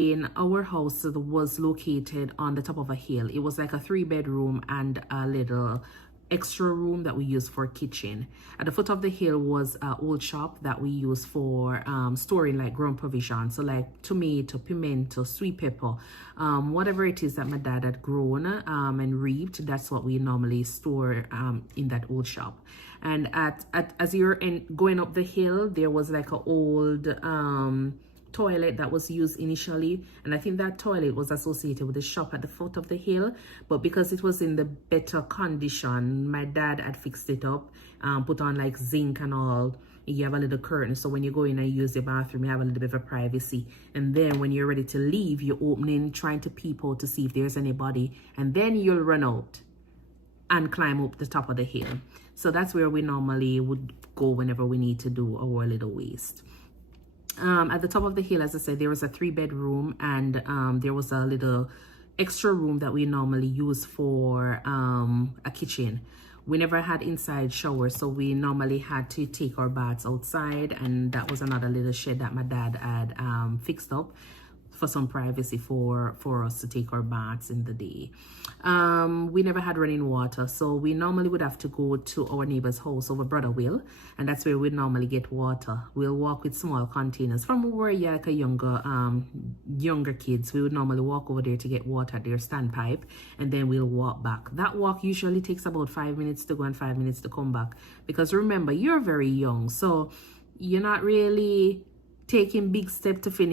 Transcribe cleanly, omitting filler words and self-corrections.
in our house was located on the top of a hill. It was like a 3-bedroom and a little extra room that we use for kitchen. At the foot of the hill was an old shop that we use for storing like ground provisions, so like tomato, pimento, sweet pepper, whatever it is that my dad had grown and reaped. That's what we normally store in that old shop. And as you're going up the hill, there was like an old toilet that was used initially, and I think that toilet was associated with the shop at the foot of the hill, but because it was in the better condition, my dad had fixed it up, put on like zinc and all. You have a little curtain, so when you go in and use the bathroom, you have a little bit of a privacy. And then when you're ready to leave, you're opening, trying to peep out to see if there's anybody, and then you'll run out and climb up the top of the hill. So that's where we normally would go whenever we need to do our little waste. At the top of the hill, as I said, there was a 3-bedroom and there was a little extra room that we normally use for a kitchen. We never had inside showers, so we normally had to take our baths outside, and that was another little shed that my dad had fixed up for some privacy for us to take our baths in the day. We never had running water, so we normally would have to go to our neighbor's house, our brother Will, and that's where we normally get water. We'll walk with small containers. From when we were like a younger kids, we would normally walk over there to get water at their standpipe, and then we'll walk back. That walk usually takes about 5 minutes to go and 5 minutes to come back, because remember, you're very young, so you're not really taking big steps to finish